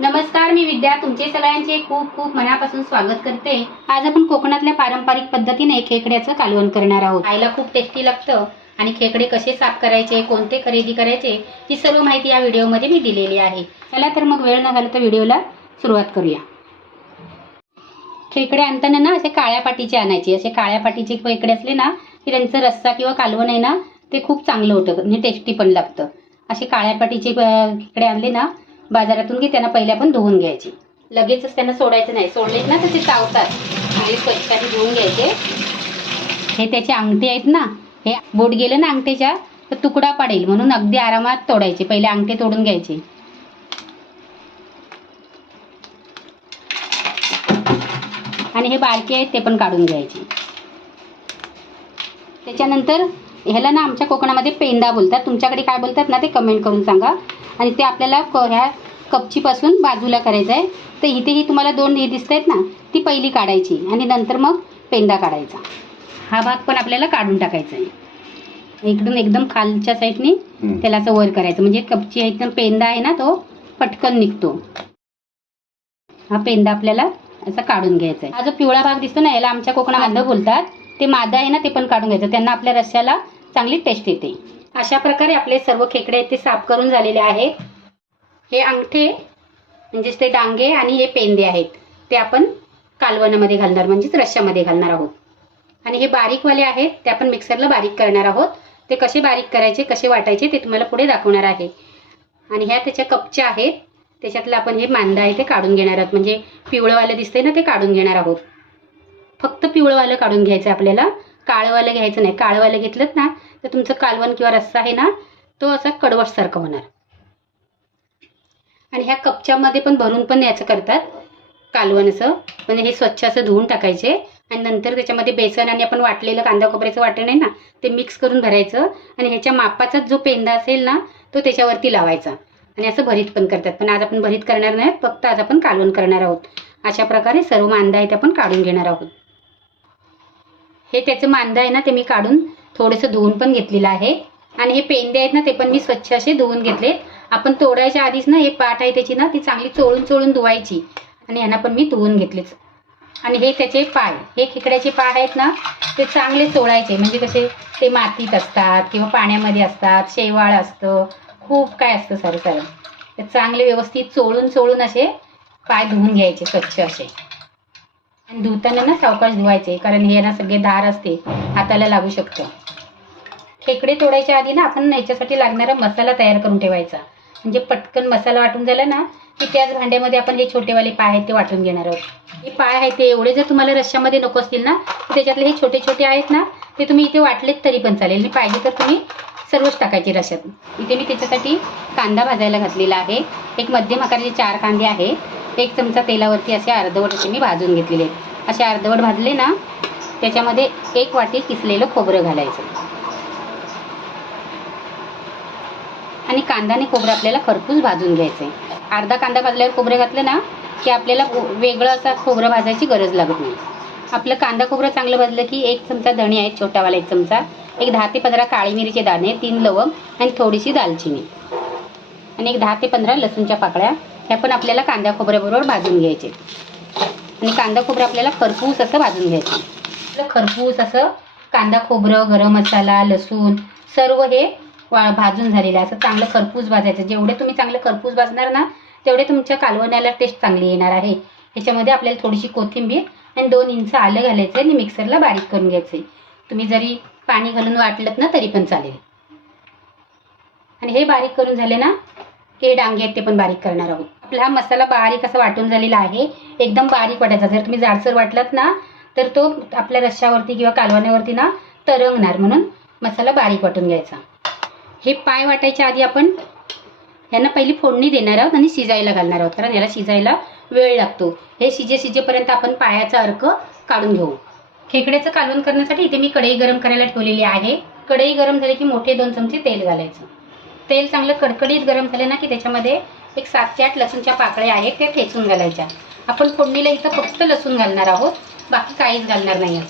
नमस्कार मी विद्या. तुमचे सगळ्यांचे खूप खूप मनापासून स्वागत करते. आज आपण कोकणातल्या पारंपरिक पद्धतीने खेकड्याचं कालवण करणार आहोत. खायला खूप टेस्टी लागतं आणि खेकडे कसे साफ करायचे कोणते खरेदी करायचे ही सर्व माहिती या व्हिडिओमध्ये मी दिलेली आहे. चला तर मग वेळ न घालता तर व्हिडिओला सुरुवात करूया. खेकडे आणताना ना असे काळ्या पाटीचे आणायचे. असे काळ्या पाटीचे खेकडे असले ना की त्यांचं रस्सा किंवा कालवण आहे ना ते खूप चांगलं होतं. आणि टेस्टी पण लागतं. असे काळ्या पाटीचे खेकडे आणले ना बाजारातून की त्यांना पहिले आपण धुवून घ्यायचे. लगेचच त्यांना सोडायचं नाही. सोडलेत ना तर ते चावतात. म्हणजे आणि स्वच्छ धुवून घ्यायचे. हे त्याचे अंगठे आहेत ना. हे बोट गेलं ना अंगठेच्या तर तुकडा पडेल. म्हणून अगदी आरामात तोडायचे. पहिले अंगठे तोडून घ्यायचे. आणि हे बारके आहेत ते पण काढून घ्यायचे. त्याच्यानंतर ह्याला ना आमच्या कोकणामध्ये पेंदा बोलतात. तुमच्याकडे काय बोलतात ना ते कमेंट करून सांगा. आणि ते आपल्याला क ह्या कपचीपासून बाजूला करायचं आहे. तर इथेही तुम्हाला दोन हे दिसत आहेत ना ती पहिली काढायची आणि नंतर मग पेंदा काढायचा. हा भाग पण आपल्याला काढून टाकायचा आहे. इकडून एकदम खालच्या साईडने. त्याला असं वर करायचं. म्हणजे कपची एकदम पेंदा आहे ना तो पटकन निघतो. हा पेंदा आपल्याला असा काढून घ्यायचा आहे. हा जो पिवळा भाग दिसतो ना याला आमच्या कोकणामध्ये बोलतात. ते मादा आहे ना ते पण काढून घ्यायचं. त्यांना आपल्या रश्श्याला चांगली टेस्ट येते. अशा प्रकारे आपले सर्व खेकडे आहेत ते साफ करून झालेले आहेत. हे अंगठे म्हणजेच ते डांगे आणि हे पेंदे आहेत. ते आपण कालवणामध्ये घालणार म्हणजेच रश्श्यामध्ये घालणार आहोत. आणि हे बारीकवाले आहेत ते आपण मिक्सरला बारीक करणार आहोत. ते कसे बारीक करायचे कसे वाटायचे ते तुम्हाला पुढे दाखवणार आहे. आणि ह्या त्याच्या कपच्या आहेत. त्याच्यातलं आपण हे मांदा आहे ते काढून घेणार आहोत. म्हणजे पिवळंवालं दिसतंय ना ते काढून घेणार आहोत. फक्त पिवळंवालं काढून घ्यायचं आहे आपल्याला. काळंवालं घ्यायचं नाही. काळंवालं घेतलं ना तर तुमचं कालवण किंवा रस्सा आहे ना तो असा कडवटसारखा होणार. आणि ह्या कपच्यामध्ये पण भरून पण याचं करतात कालवण असं. म्हणजे हे स्वच्छ असं धुवून टाकायचे. आणि नंतर त्याच्यामध्ये बेसन आणि आपण वाटलेलं कांदा खोबऱ्याचं वाटण आहे ना ते मिक्स करून भरायचं. आणि ह्याच्या मापाचा जो पेंदा असेल ना तो त्याच्यावरती लावायचा. आणि असं भरीत पण करतात. पण आज आपण भरीत करणार नाही फक्त आज आपण कालवण करणार आहोत. अशा प्रकारे सर्व मांदा आहे ते आपण काढून घेणार आहोत. हे त्याचं मांदा आहे ना ते मी काढून थोडंसं धुवून पण घेतलेलं आहे. आणि हे पेंदे आहेत ना ते पण मी स्वच्छ असे धुवून घेतले. आपण तोडायच्या आधीच ना हे पाठ आहे त्याची ना ती चांगली चोळून चोळून धुवायची. आणि यांना पण मी धुवून घेतलेच. आणि हे त्याचे पाय हे खेकड्याचे पाय आहेत ना ते चांगले चोळायचे. म्हणजे कसे ते मातीत असतात किंवा पाण्यामध्ये असतात शेवाळ असतं खूप काय असतं सारं सारं. ते चांगले व्यवस्थित चोळून चोळून असे पाय धुवून घ्यायचे स्वच्छ असे. आणि धुताना ना सावकाश धुवायचे कारण हे ना सगळे धार असते हाताला लागू शकतं. खेकडे तोडायच्या आधी ना आपण याच्यासाठी लागणारा मसाला तयार करून ठेवायचा. म्हणजे पटकन मसाला वाटून झाला ना की त्याच भांड्यामध्ये आपण जे छोटेवाले पाय आहेत ते वाटून घेणार आहोत. हे पाय आहेत ते एवढे जर तुम्हाला रश्श्यामध्ये नको असतील ना तर त्याच्यातले हे छोटे छोटे आहेत ना ते तुम्ही इथे वाटलेत तरी पण चालेल. आणि पाहिजे तर तुम्ही सर्वच टाकायचे रश्यात इथे मी त्याच्यासाठी कांदा भाजायला घातलेला आहे. एक मध्यम आकाराचे चार कांदे आहेत. एक चमचा तेलावरती असे अर्धवट असे मी भाजून घेतलेले आहेत. असे अर्धवट भाजले ना त्याच्यामध्ये एक वाटी किसलेलं खोबरं घालायचं. आणि कांदा आणि खोबरं आपल्याला खरपूस भाजून घ्यायचं आहे अर्धा कांदा भाजल्यावर खोबरं घातलं ना की आपल्याला वेगळं असं खोबरं भाजायची गरज लागत नाही. आपलं कांदा खोबरं चांगलं भाजलं की एक चमचा धणे आहेत छोटावाला एक चमचा एक दहा ते पंधरा काळी मिरीचे दाणे तीन लवंग आणि थोडीशी दालचिनी. आणि एक दहा ते पंधरा लसूणच्या पाकळ्या ह्या पण आपल्याला कांदा खोबऱ्याबरोबर भाजून घ्यायचे. आणि कांदा खोबरं आपल्याला खरपूस असं भाजून घ्यायचं. आपलं खरपूस असं कांदा खोबरं गरम मसाला लसूण सर्व हे वा भाजून झालेलं आहे. असं चांगलं खरपूस भाजायचं. जेवढे तुम्ही चांगलं खरपूस भाजणार ना तेवढे तुमच्या कालवण्याला टेस्ट चांगली येणार आहे. ह्याच्यामध्ये आपल्याला थोडीशी कोथिंबीर आणि दोन इंच आलं घालायचं आणि मिक्सरला बारीक करून घ्यायचं. तुम्ही जरी पाणी घालून वाटलं ना तरी पण चालेल. आणि हे बारीक करून झाले ना हे डांगे आहेत ते पण बारीक करणार आहोत. आपला हा मसाला बारीक असा वाटून झालेला आहे. एकदम बारीक वाटायचा. जर तुम्ही जाडसर वाटलात ना तर तो आपल्या रश्श्यावरती किंवा कालवण्यावरती ना तरंगणार. म्हणून मसाला बारीक वाटून घ्यायचा. हे पाय वाटायच्या आधी आपण यांना पहिली फोडणी देणार आहोत आणि शिजायला घालणार आहोत. कारण याला शिजायला वेळ लागतो. हे शिजे शिजेपर्यंत आपण पायाचा अर्क काढून घेऊ. खेकड्याचं कालवण करण्यासाठी इथे मी कढई गरम करायला ठेवलेली आहे. कढई गरम झाली की मोठे दोन चमचे तेल घालायचं. तेल चांगलं कडकडीत गरम झालं ना की त्याच्यामध्ये एक सात ते आठ लसूणच्या पाकळ्या आहेत त्या ठेचून घालायच्या. आपण फोडणीला इथं फक्त लसूण घालणार आहोत बाकी काहीच घालणार नाही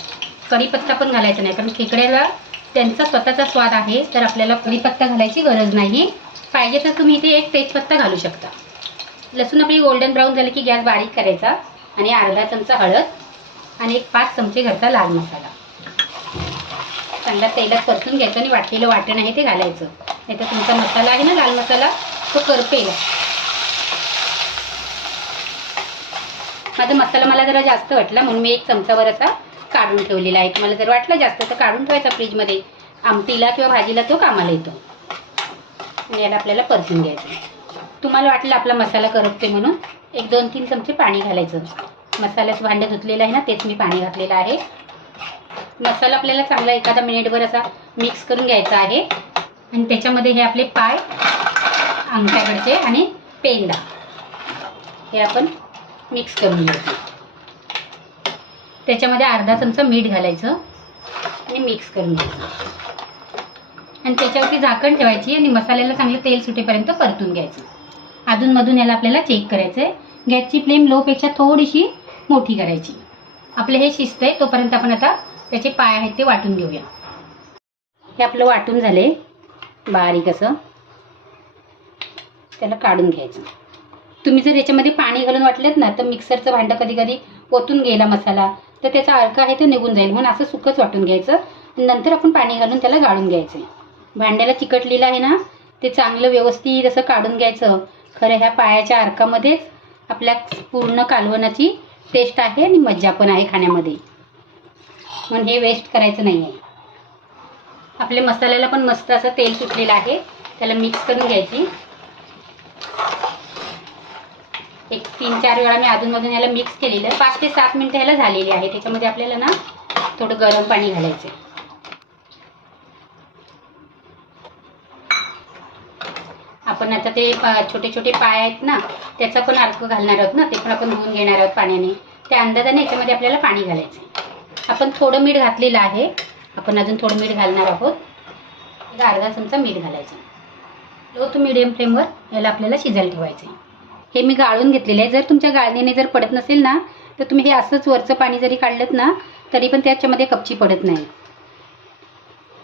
कढीपत्ता पण घालायचा नाही कारण खेकड्याला त्यांचा स्वतःचा स्वाद आहे तर आपल्याला कढीपत्ता घालायची गरज नाही. पाहिजे तर तुम्ही इथे एक तेजपत्ता घालू शकता. लसूण आपली गोल्डन ब्राऊन झाली की गॅस बारीक करायचा आणि अर्धा चमचा हळद आणि एक पाच चमचे घरचा लाल मसाला. चांगला तेलात परतून घ्यायचं आणि वाटलेलं वाटण आहे ते घालायचं. नाही तर तुमचा मसाला आहे ना लाल मसाला तो करपेल माझा मसाला मला जरा जास्त वाटला म्हणून मी एक चमचावर असा काढून ठेवलेला आहे. तुम्हाला जर वाटलं जास्त तर काढून ठेवायचा फ्रीजमध्ये. आमटीला किंवा भाजीला तो कामाला येतो. आणि याला आपल्याला परतून घ्यायचं. तुम्हाला वाटलं आपला मसाला करपते म्हणून एक दोन तीन चमचे पाणी घालायचं. मसाल्याचं भांडं धुतलेलं आहे ना तेच मी पाणी घातलेलं आहे. मसाला आपल्याला चांगला एखादा मिनिटभर असा मिक्स करून घ्यायचा आहे. आणि त्याच्यामध्ये हे आपले पाय अंगठ्याकडचे आणि पेंदा. हे आपण मिक्स करून घ्यायचं त्याच्यामध्ये अर्धा चमचा मीठ घालायचं आणि मिक्स करून घ्यायचं. आणि त्याच्यावरती झाकण ठेवायची आणि मसाल्याला चांगलं तेल सुटेपर्यंत परतून घ्यायचं. अधूनमधून याला आपल्याला चेक करायचं आहे गॅसची फ्लेम लोपेक्षा थोडीशी मोठी करायची. आपलं हे शिजतंय तोपर्यंत आपण आता त्याचे पाय आहेत ते वाटून घेऊया. हे आपलं वाटून झाले बारीक असं त्याला काढून घ्यायचं. तुम्ही जर याच्यामध्ये पाणी घालून वाटलेत ना तर मिक्सरचं भांडं कधी कधी ओतून गेला मसाला तर त्याचा अर्क आहे तो निघून जाईल म्हणून असं सुकच वाटून घ्यायचं. नंतर आपण पाणी घालून त्याला गाळून घ्यायचं भांड्याला चिकटलेलं आहे ना ते चांगलं व्यवस्थित असं काढून घ्यायचं. खरं ह्या पायाच्या अर्कामध्येच आपल्या पूर्ण कालवणाची टेस्ट आहे आणि मज्जा पण आहे खाण्यामध्ये. म्हणून हे वेस्ट करायचं नाही आहे आपल्या मसाल्याला पण मस्त असं तेल सुटलेलं आहे. त्याला मिक्स करून घ्यायची. एक तीन चार वेळा मी अधूनमधून याला मिक्स केलेलं. आहे पाच ते सात मिनटं ह्याला झालेली आहे. त्याच्यामध्ये आपल्याला ना थोडं गरम पाणी घालायचं आपण आता ते छोटे छोटे पाय आहेत ना त्याचा पण अर्क घालणार आहोत ना. ते पण आपण धुवून घेणार आहोत पाण्याने. त्या अंदाजाने याच्यामध्ये आपल्याला पाणी घालायचं आपण थोडं मीठ घातलेलं आहे. आपण अजून थोडं मीठ घालणार आहोत. एक अर्धा चमचा मीठ घालायचं. लो टू मिडियम फ्लेमवर याला आपल्याला शिजायला ठेवायचं हे मी गाळून घेतलेलं आहे. जर तुमच्या गाळणीने जर पडत नसेल ना तर तुम्ही हे असंच वरचं पाणी जरी काढलं ना तरी पण त्याच्यामध्ये कपची पडत नाही.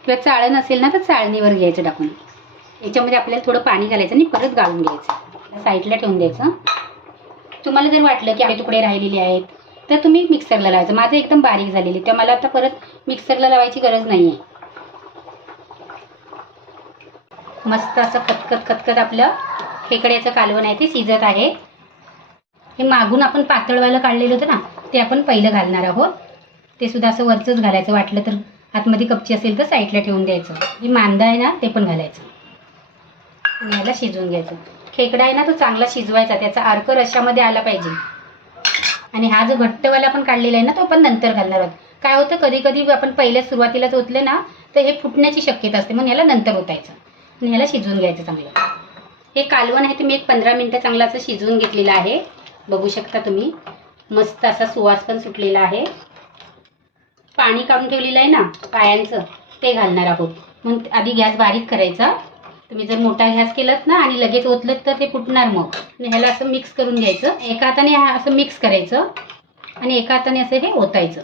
किंवा चाळण असेल ना तर चाळणीवर घ्यायचं टाकून. याच्यामध्ये आपल्याला थोडं पाणी घालायचं आणि परत गाळून घ्यायचं. साईडला ठेवून द्यायचं. तुम्हाला जर वाटलं की आम्ही तुकडे राहिलेले आहेत तर तुम्ही मिक्सरला लावायचं माझं एकदम बारीक झालेली तर मला आता परत मिक्सरला लावायची गरज नाही आहे मस्त असं खतखत खतखत आपलं खेकड्याचं कालवण आहे ते शिजत आहे. हे मागून आपण पातळवालं काढलेलं होतं ना ते आपण पहिलं घालणार आहोत. ते सुद्धा असं वरचंच घालायचं. वाटलं तर आतमध्ये कपची असेल तर साईडला ठेवून द्यायचं. मांदा आहे ना ते पण घालायचं. आणि याला शिजवून घ्यायचं. खेकडा आहे ना तो चांगला शिजवायचा. त्याचा अर्क रश्यामध्ये आला पाहिजे. आणि हा जो घट्टवाला आपण काढलेला आहे ना तो आपण नंतर घालणार आहोत. काय होतं कधी कधी आपण पहिल्या सुरुवातीलाच ओतले ना तर हे फुटण्याची शक्यता असते. म्हणून याला नंतर ओतायचं. आणि ह्याला शिजवून घ्यायचं चांगलं. हे कालवण आहे ते मी एक पंधरा मिनटं चांगलं असं शिजवून घेतलेलं आहे. बघू शकता तुम्ही. मस्त असा सुवास पण सुटलेला आहे. पाणी काढून ठेवलेलं आहे ना पायांचं ते घालणार आहोत. म्हणून आधी गॅस बारीक करायचा. तुम्ही जर मोठा गॅस केलात ना आणि लगेच ओतलत तर ते फुटणार मग. आणि ह्याला असं मिक्स करून घ्यायचं. एका हाताने हा असं मिक्स करायचं आणि एका हाताने असं हे ओतायचं.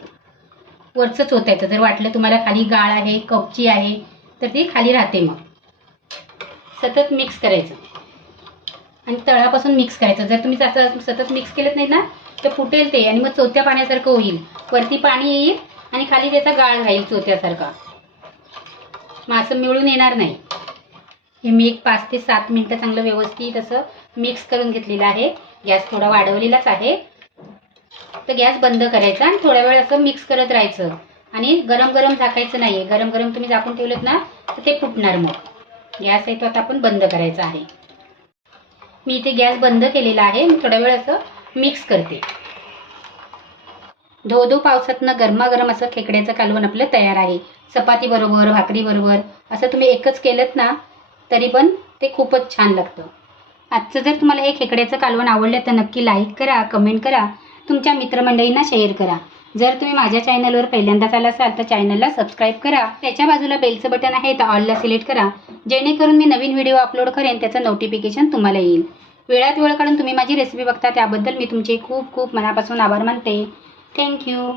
वरचंच ओतायचं. जर वाटलं तुम्हाला खाली गाळ आहे कपची आहे तर ती खाली राहते मग. सतत मिक्स करायचं. आणि तळापासून मिक्स करायचं. जर तुम्ही असं सतत मिक्स केलं नाही ना तर फुटेल ते आणि मग चोथ्या पाण्यासारखं होईल. वरती पाणी येईल आणि खाली त्याचा गाळ राहील चोथ्यासारखा. मग असं मिळून येणार नाही. हे मी एक पाच ते सात मिनटं चांगलं व्यवस्थित असं मिक्स करून घेतलेलं आहे. गॅस थोडा वाढवलेलाच आहे. तर गॅस बंद करायचा आणि थोड्या वेळ असं मिक्स करत राहायचं. आणि गरम गरम झाकायचं नाही गरम गरम तुम्ही झाकून ठेवलेत ना तर ते फुटणार मग. गॅस आहे तो आता आपण बंद करायचा आहे. मी इथे गॅस बंद केलेला आहे. मी थोडा वेळ असं मिक्स करते. धो धो पावसातनं गरमागरम असं खेकड्याचं कालवण आपलं तयार आहे. चपाती बरोबर भाकरी बरोबर असं तुम्ही एकच केलं ना तरी पण ते खूपच छान लागतं. आजचं जर तुम्हाला हे खेकड्याचं कालवण आवडलं तर नक्की लाईक करा कमेंट करा. तुमच्या मित्रमंडळींना शेअर करा. जर तुम्ही माझ्या चॅनलवर पहिल्यांदाच आला असाल तर चॅनलला सबस्क्राईब करा. त्याच्या बाजूला बेलचं बटन आहे तर ऑलला सिलेक्ट करा. जेणेकरून मी नवीन व्हिडिओ अपलोड करेन त्याचं नोटिफिकेशन तुम्हाला येईल. वेळात वेळ काढून तुम्ही माझी रेसिपी बघता त्याबद्दल मी तुमचे खूप खूप मनापासून आभार मानते. थँक्यू